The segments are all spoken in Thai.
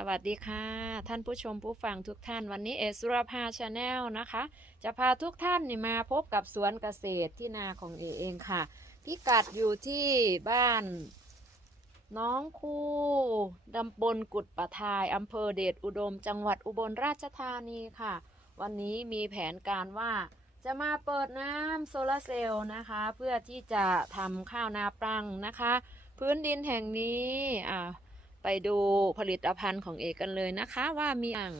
สวัสดีค่ะ ท่านผู้ชมผู้ฟังทุกท่านวันนี้เอสุรภาชาแนลนะคะ จะพาทุกท่านนี่มาพบกับสวนเกษตรที่นาของเอเองค่ะ พิกัดอยู่ที่บ้าน น้องคู่ดำบลกุดปะทายอำเภอเดชอุดม จังหวัดอุบลราชธานีค่ะ วันนี้มีแผนการว่าจะมาเปิดน้ำโซลาร์เซลล์นะคะ เพื่อที่จะทำข้าวนาปรังนะคะ พื้นดินแห่งนี้อ่า ไปดูผลิตภัณฑ์ของเอกกันเลยนะคะว่ามีอย่าง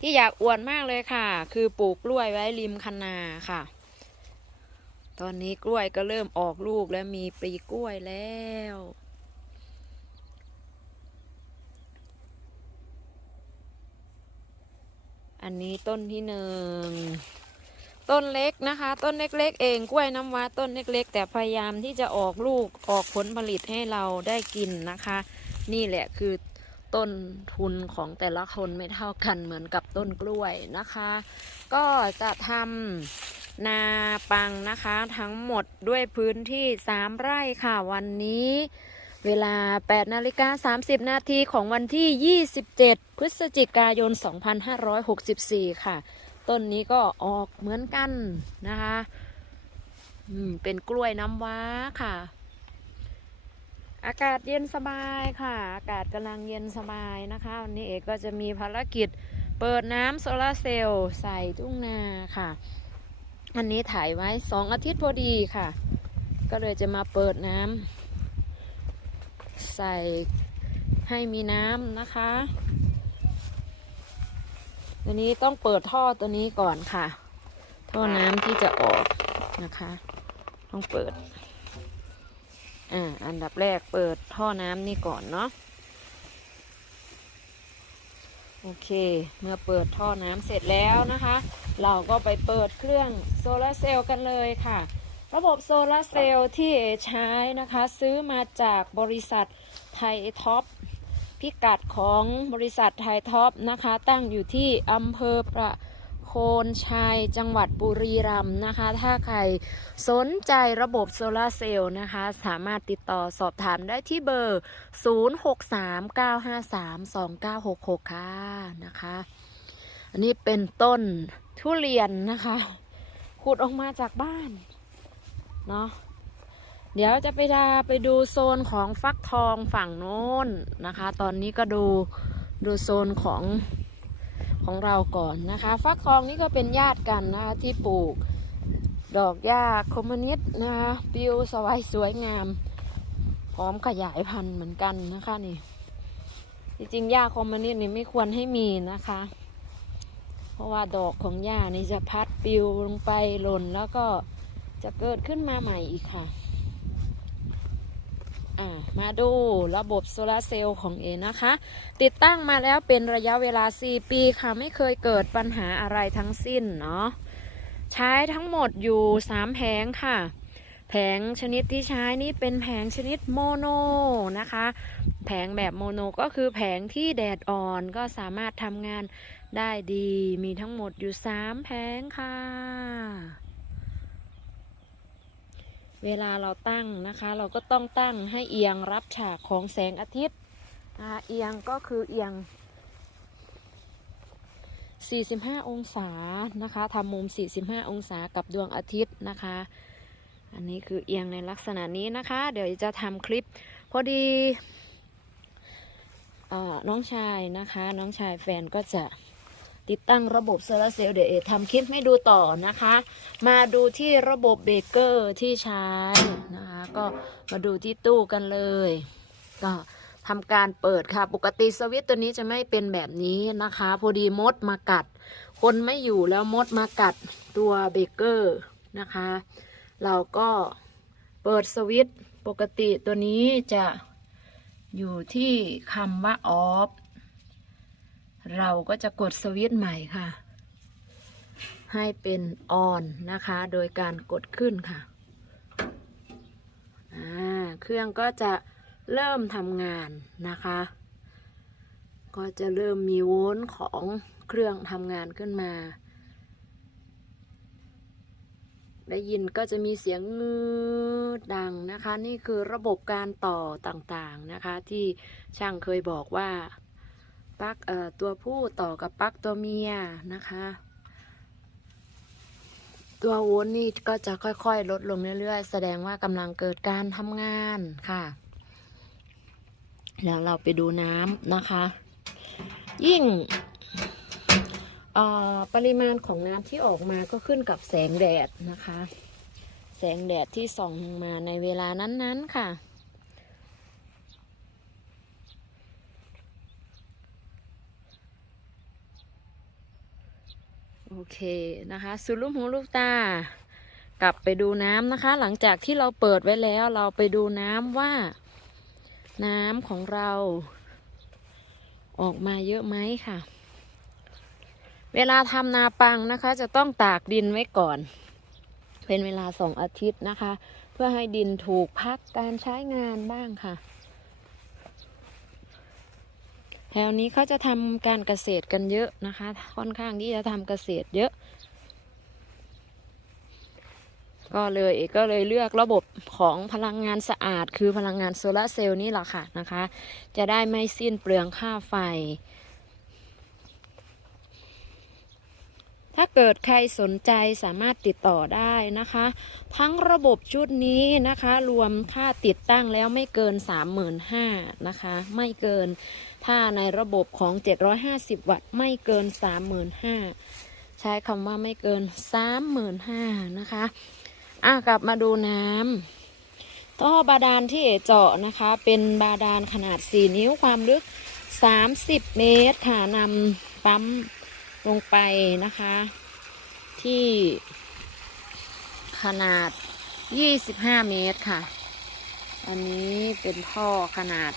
ที่อยากอวดมากเลยค่ะ คือปลูกกล้วยไว้ริมคันนาค่ะ ตอนนี้กล้วยก็เริ่มออกลูกแล้วมีปลีกล้วยแล้วอันนี้ต้นที่หนึ่ง ต้นเล็กนะคะ ต้นเล็กๆเองกล้วยน้ำว้าต้นเล็ก ๆ แต่พยายามที่จะออกลูกออกผลผลิตให้เราได้กินนะคะ นี่แหละคือต้นทุนของแต่ละคนไม่เท่ากันเหมือนกับต้นกล้วยนะคะ ก็จะทำนาปังนะคะ ทั้งหมดด้วยพื้นที่ 3 ไร่ค่ะวันนี้เวลา 8 นาฬิกา 30 นาทีของวันที่ 27 พฤศจิกายน 2564 ค่ะ ต้นนี้ก็ออกเหมือนกันนะคะอืมเป็นกล้วยน้ำว้าค่ะ อากาศเย็นสบายค่ะ อากาศกำลังเย็นสบายนะคะวันนี้เอกก็จะมีภารกิจเปิดน้ำโซลาร์เซลล์ใส่ทุ่งนาค่ะ อันนี้ถ่ายไว้สองอาทิตย์พอดีค่ะ ก็เลยจะมาเปิดน้ำใส่ให้มีน้ำนะคะ ตัวนี้ต้องเปิดท่อตัวนี้ก่อนค่ะ ท่อน้ำที่จะออกนะคะ ต้องเปิด อ่า อันดับแรกเปิดท่อน้ำนี่ก่อนเนาะ โอเค เมื่อเปิดท่อน้ำเสร็จแล้วนะคะ เราก็ไปเปิดเครื่องโซลาร์เซลล์กันเลยค่ะ ระบบโซลาร์เซลล์ที่ใช้นะคะ ซื้อมาจากบริษัทไทยท็อป พิกัดของบริษัทไทยท็อปนะคะ ตั้งอยู่ที่อำเภอประโคนชัยจังหวัดบุรีรัมย์นะคะ ถ้าใครสนใจระบบโซลาร์เซลล์นะคะ สามารถติดต่อสอบถามได้ที่เบอร์ 0639532966 ค่ะนะคะ อันนี้เป็นต้นทุเรียนนะคะขุดออกมาจากบ้าน เนาะ เดี๋ยวจะไปดาไปดูโซนของฟักทองฝั่งโน้นนะคะ ตอนนี้ก็ดูดูโซนของของเราก่อนนะคะ ฟักทองนี่ก็เป็นญาติกันนะคะที่ปลูก ดอกหญ้าคอมมิวนิสต์นะคะปิวสวยสวยงาม พร้อมขยายพันธุ์เหมือนกันนะคะนี่จริงๆหญ้าคอมมิวนิสต์นี่ไม่ควรให้มีนะคะ เพราะว่าดอกของหญ้านี่จะพัดปิวลงไปหล่นแล้วก็จะเกิดขึ้นมาใหม่อีกค่ะ มาดูระบบโซลาร์เซลล์ของเอนะคะ ติดตั้งมาแล้วเป็นระยะเวลา 4 ปีค่ะ ไม่เคยเกิดปัญหาอะไรทั้งสิ้นเนาะใช้ทั้งหมดอยู่ 3 แผงค่ะ แผงชนิดที่ใช้นี่เป็นแผงชนิดโมโนนะคะ แผงแบบโมโนก็คือแผงที่แดดอ่อนก็สามารถทำงานได้ดี มีทั้งหมดอยู่ 3 แผงค่ะ เวลาเราตั้งนะคะ เราก็ต้องตั้งให้เอียงรับฉากของแสงอาทิตย์นะคะเอียงก็คือเอียง 45 องศานะคะทำมุม 45 องศากับดวงอาทิตย์นะคะ อันนี้คือเอียงในลักษณะนี้นะคะ เดี๋ยวจะทำคลิป พอดีอน้องชายนะคะ น้องชายแฟนก็จะ ติดตั้งระบบโซลาเซลล์เดี๋ยวเอทำคลิปให้ดูต่อนะคะ มาดูที่ระบบเบเกอร์ที่ใช้นะคะก็มาดูที่ตู้กันเลย ก็ทำการเปิดค่ะ ปกติสวิตช์ตัวนี้จะไม่เป็นแบบนี้นะคะ พอดีมดมากัด คนไม่อยู่แล้วมดมากัดตัวเบเกอร์นะคะ เราก็เปิดสวิตช์ปกติตัวนี้จะอยู่ที่คำว่าออฟ เราก็จะกดสวิตช์ใหม่ค่ะ ให้เป็นออนนะคะ โดยการกดขึ้นค่ะ เครื่องก็จะเริ่มทำงานนะคะ ก็จะเริ่มมีโวลต์ของเครื่องทำงานขึ้นมา ได้ยินก็จะมีเสียงงืดดังนะคะ นี่คือระบบการต่อต่างๆนะคะ ที่ช่างเคยบอกว่า ปลั๊กเอ่อตัวผู้ต่อกับปลั๊กตัวเมียนะคะ ตัวโวลต์นี่ก็จะค่อยๆ ลดลงเรื่อยๆ แสดงว่ากำลังเกิดการทำงานค่ะ แล้วเราไปดูน้ำนะคะ ยิ่งปริมาณของน้ำที่ออกมาก็ขึ้นกับแสงแดดนะคะ แสงแดดที่ส่องมาในเวลานั้นๆค่ะ โอเคนะคะสุดลูกหูลูกตากลับไปดูน้ำนะคะ หลังจากที่เราเปิดไว้แล้วเราไปดูน้ำว่า น้ำของเรา ออกมาเยอะไหมค่ะ เวลาทำนาปังนะคะ จะต้องตากดินไว้ก่อน เป็นเวลาสองอาทิตย์นะคะ เพื่อให้ดินถูกพักการใช้งานบ้างค่ะ แถวนี้เขาจะทำการเกษตรกันเยอะนะคะ ค่อนข้างที่จะทำเกษตรเยอะ ก็เลยเอกก็เลยเลือกระบบของพลังงานสะอาด คือพลังงานโซลาร์เซลล์นี่แหละค่ะนะคะ จะได้ไม่สิ้นเปลืองค่าไฟ ถ้าเกิดใครสนใจสามารถติดต่อได้นะคะ ทั้งระบบชุดนี้นะคะ รวมค่าติดตั้งแล้วไม่เกิน 35,000นะคะ ไม่เกิน ถ้าในระบบของ 750 วัตต์ไม่เกิน 35,000ใช้คำว่าไม่เกิน 35,000นะคะอะกลับมาดูน้ำท่อบาดาลที่เอเจาะนะคะ เป็นบาดาลขนาด 4 นิ้วความลึก 30 เมตรค่ะนำปั๊ม ลงไปนะคะ ที่ขนาด 25 เมตรค่ะ อันนี้เป็นท่อขนาด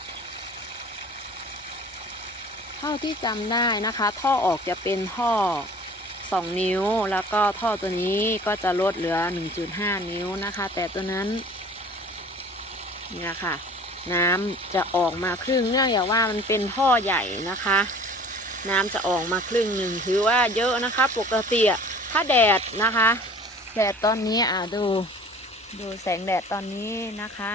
เท่าที่จำได้นะคะ ท่อออกจะเป็นท่อ 2 นิ้ว แล้วก็ท่อตัวนี้ก็จะลดเหลือ 1.5 นิ้วนะคะ แต่ตัวนั้นเนี่ยค่ะ น้ำจะออกมาครึ่งเนื่องจากว่ามันเป็นท่อใหญ่นะคะ น้ำจะออกมาครึ่งหนึ่งถือว่าเยอะนะคะ ปกติถ้าแดดนะคะ แดดตอนนี้อะดู ดูแสงแดดตอนนี้นะคะ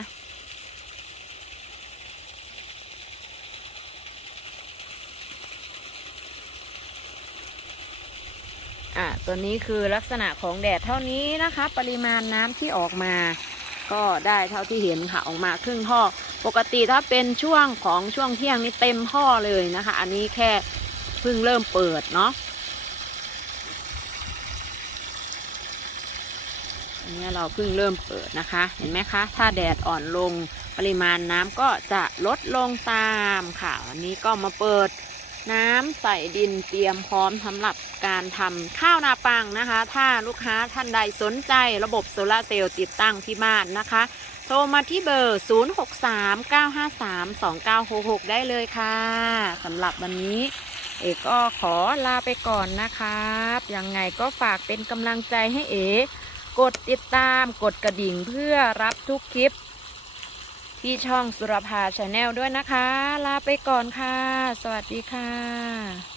อะตัวนี้คือลักษณะของแดดเท่านี้นะคะ ปริมาณน้ำที่ออกมา ก็ได้เท่าที่เห็นค่ะออกมาครึ่งท่อปกติถ้าเป็นช่วงของช่วงเที่ยงนี่เต็มท่อเลยนะคะ อันนี้แค่ เพิ่งเริ่มเปิดเนาะอันนี้เราเพิ่งเริ่มเปิดนะคะ เห็นไหมคะ ถ้าแดดอ่อนลงปริมาณน้ำก็จะลดลงตามค่ะวันนี้ก็มาเปิดน้ำใส่ดินเตรียมพร้อมสำหรับการทำข้าวนาปังนะคะ ถ้าลูกค้าท่านใดสนใจระบบโซลาเซลล์ติดตั้งที่บ้านนะคะ โทรมาที่เบอร์ 0639532966 ได้เลยค่ะสำหรับวันนี้ เอกก็ขอลาไปก่อนนะครับยังไงก็ฝากเป็นกำลังใจให้เอกกดติดตามกดกระดิ่งเพื่อรับทุกคลิป ที่ช่องสุรภาชาแนลด้วยนะคะ ลาไปก่อนค่ะ สวัสดีค่ะ